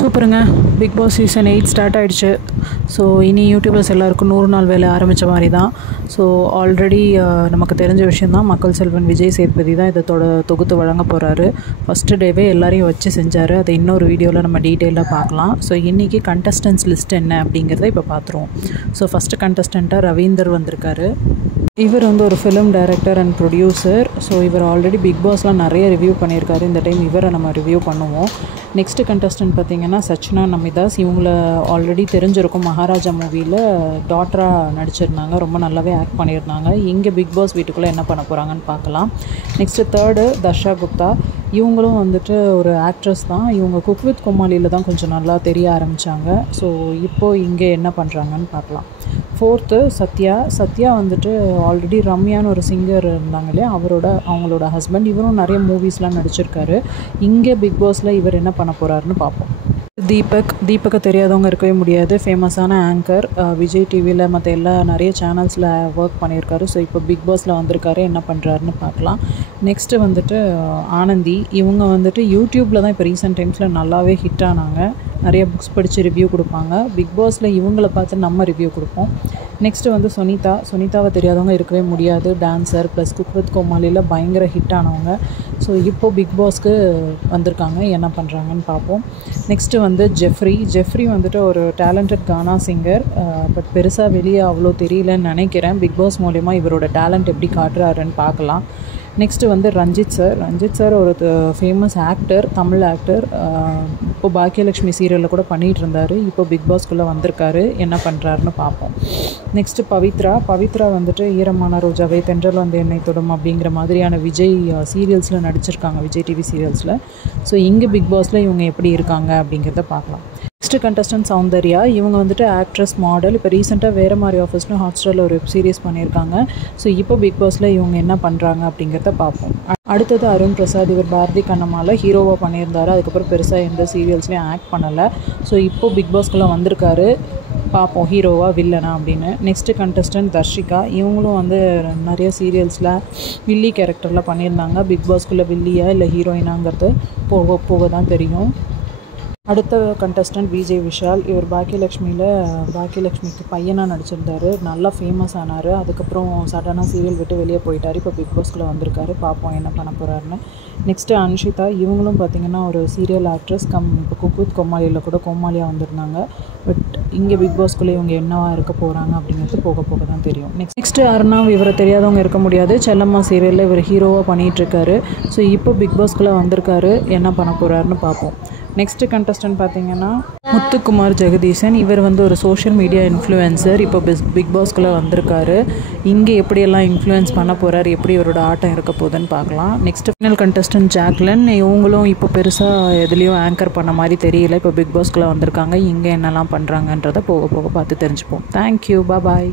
சூப்பருங்க. Big Boss season 8 start ஆகிடுச்சு. So இனி யூடியூபர்ஸ் எல்லாருக்கும் 100 நாள் வேலை ஆரம்பித்த மாதிரி தான். ஸோ ஆல்ரெடி நமக்கு தெரிஞ்ச விஷயந்தான், மக்கள் செல்வன் விஜய் சேதுபதி தான் இதை தொகுத்து வழங்க போகிறாரு. ஃபஸ்ட்டு டேவே எல்லாரையும் வச்சு செஞ்சார். அதை இன்னொரு வீடியோவில் நம்ம டீட்டெயிலாக பார்க்கலாம். ஸோ இன்றைக்கி கண்டஸ்டன்ஸ் லிஸ்ட் என்ன அப்படிங்கிறத இப்போ பார்த்துருவோம். ஸோ ஃபஸ்ட்டு கண்டஸ்டண்ட்டாக ரவீந்தர் வந்திருக்காரு. இவர் வந்து ஒரு film director and producer. So இவர் ஆல்ரெடி பிக் பாஸ்லாம் நிறைய ரிவ்யூ பண்ணியிருக்காரு. இந்த டைம் இவரை நம்ம ரிவ்யூ பண்ணுவோம். நெக்ஸ்ட்டு கண்டஸ்டன்ட் பார்த்திங்கன்னா சச்னா நமிதாஸ். இவங்கள ஆல்ரெடி தெரிஞ்சிருக்கும், மகாராஜா மூவியில் டாட்டராக நடிச்சிருந்தாங்க. ரொம்ப நல்லாவே ஆக்ட் பண்ணியிருந்தாங்க. இங்கே பிக் பாஸ் வீட்டுக்குள்ளே என்ன பண்ண போகிறாங்கன்னு பார்க்கலாம். Next third Darsha Gupta. இவங்களும் வந்துட்டு ஒரு ஆக்ட்ரஸ் தான். இவங்க குக் வித் கோமாளியில் தான் கொஞ்சம் நல்லா தெரிய ஆரம்பித்தாங்க. ஸோ இப்போது இங்கே என்ன பண்ணுறாங்கன்னு பார்க்கலாம். ஃபோர்த்து சத்யா வந்துட்டு ஆல்ரெடி ரம்யான்னு ஒரு சிங்கர் இருந்தாங்க இல்லையா, அவங்களோட ஹஸ்பண்ட். இவரும் நிறைய மூவிஸ்லாம் நடிச்சிருக்காரு. இங்கே பிக் பாஸில் இவர் என்ன பண்ண போகிறாருன்னு பார்ப்போம். தீபக்கை தெரியாதவங்க இருக்கவே முடியாது. ஃபேமஸான ஆங்கர், விஜய் டிவியில் மற்ற நிறைய சேனல்ஸில் ஒர்க் பண்ணியிருக்காரு. ஸோ இப்போ பிக் பாஸில் வந்திருக்காரு. என்ன பண்ணுறாருன்னு பார்க்கலாம். நெக்ஸ்ட்டு வந்துட்டு ஆனந்தி. இவங்க வந்துட்டு யூடியூப்பில் தான் இப்போ ரீசெண்ட் டைம்ஸில் நல்லாவே ஹிட் ஆனாங்க. நிறைய புக்ஸ் படித்து ரிவ்யூ கொடுப்பாங்க. பிக் பாஸில் இவங்கள பார்த்து நம்ம ரிவ்யூ கொடுப்போம். நெக்ஸ்ட்டு வந்து சுனிதாவை தெரியாதவங்க இருக்கவே முடியாது. டான்ஸர் ப்ளஸ் குக் வித் கோமாளியில் பயங்கர ஹிட் ஆனவங்க. ஸோ இப்போது பிக் பாஸ்க்கு வந்திருக்காங்க. என்ன பண்ணுறாங்கன்னு பார்ப்போம். நெக்ஸ்ட்டு வந்து ஜெஃப்ரி வந்துட்டு ஒரு டேலண்டட் கானா சிங்கர். பட் பெருசாக வெளியே அவ்வளோ தெரியலன்னு நினைக்கிறேன். பிக் பாஸ் மூலமா இவரோட டேலண்ட் எப்படி காட்டுறாருன்னு பார்க்கலாம். நெக்ஸ்ட்டு வந்து ரஞ்சித் சார் ஒரு ஃபேமஸ் ஆக்டர், தமிழ் ஆக்டர். இப்போ பாக்கியலட்சுமி சீரியலில் கூட பண்ணிகிட்டு இருந்தார். இப்போ பிக் பாஸ்க்குள்ளே வந்திருக்காரு. என்ன பண்ணுறாருன்னு பார்ப்போம். நெக்ஸ்ட்டு பவித்ரா வந்துட்டு ஈரமான ரோஜாவே, தென்றல் வந்து என்னை தொடும் அப்படிங்கிற மாதிரியான விஜய் சீரியல்ஸில் நடிச்சிருக்காங்க, விஜய் டிவி சீரியல்ஸில். ஸோ இங்கே பிக் பாஸில் இவங்க எப்படி இருக்காங்க அப்படிங்கிறத பார்க்கலாம். Next contestant Soundarya. இவங்க வந்துட்டு ஆக்ட்ரஸ், மாடல். இப்போ ரீசெண்டாக வேறு மாதிரி ஆஃபீஸ்னு ஹாட்ஸ்டாரில் ஒரு வெப் சீரிஸ் பண்ணியிருக்காங்க. ஸோ இப்போ பிக் பாஸில் இவங்க என்ன பண்ணுறாங்க அப்படிங்கிறத பார்ப்போம். அடுத்தது அருண் பிரசாத். இவர் பாரதி கண்ணம்மாவில் ஹீரோவாக பண்ணியிருந்தார். அதுக்கப்புறம் பெருசாக எந்த சீரியல்ஸ்லையும் ஆக்ட் பண்ணலை. ஸோ இப்போது பிக் பாஸ்க்குள்ளே வந்திருக்காரு. பார்ப்போம் ஹீரோவா வில்லனா அப்படின்னு. Next contestant Darshika. இவங்களும் வந்து நிறைய சீரியல்ஸில் வில்லி கேரக்டரில் பண்ணியிருந்தாங்க. பிக் பாஸ்க்குள்ளே வில்லியா இல்லை ஹீரோயினாங்கிறது போக தான் தெரியும். அடுத்த கண்டஸ்டன்ட் விஜய் விஷால். இவர் பாக்கியலட்சுமிக்கு பையனாக நடிச்சிருந்தார். நல்லா ஃபேமஸ் ஆனார். அதுக்கப்புறம் சடனாக சீரியல் விட்டு வெளியே போயிட்டார். இப்போ பிக் பாஸ்க்குள்ளே வந்திருக்காரு. பார்ப்போம் என்ன பண்ண போகிறாருன்னு. நெக்ஸ்ட்டு அன்ஷிதா. இவங்களும் பார்த்திங்கன்னா ஒரு சீரியல் ஆக்ட்ரஸ். இப்போ குக் வித் கோமாளியில் கூட கோமாளியாக வந்திருந்தாங்க. பட் இங்கே பிக் பாஸ்க்குள்ளே இவங்க என்னவா இருக்க போகிறாங்க அப்படிங்கிறது போக தான் தெரியும். நெக்ஸ்ட்டு அர்ணவ். இவரை தெரியாதவங்க இருக்க முடியாது. செல்லம்மா சீரியலில் இவர் ஹீரோவாக பண்ணிகிட்ருக்காரு. ஸோ இப்போ பிக் பாஸ்க்குள்ளே வந்திருக்காரு. என்ன பண்ண போகிறாருன்னு பார்ப்போம். நெக்ஸ்ட்டு கண்டஸ்டன்ட் பார்த்திங்கன்னா முத்துக்குமார் ஜெகதீசன். இவர் வந்து ஒரு சோஷியல் மீடியா இன்ஃப்ளூயன்சர். இப்போ பிக் பாஸ்க்குள்ளே வந்திருக்காரு. இங்கே எப்படியெல்லாம் இன்ஃப்ளூயன்ஸ் பண்ண போகிறார், எப்படி இவரோட ஆட்டம் இருக்க போகுதுன்னு பார்க்கலாம். Next final contestant Jacqueline. இவங்களும் இப்போ பெருசாக எதுலேயும் ஆங்கர் பண்ண மாதிரி தெரியல. இப்போ பிக் பாஸ்க்குள்ளே வந்திருக்காங்க. இங்கே என்னெல்லாம் பண்ணுறாங்கன்றதை போக பார்த்து தெரிஞ்சுப்போம். தேங்க்யூ, பாய்.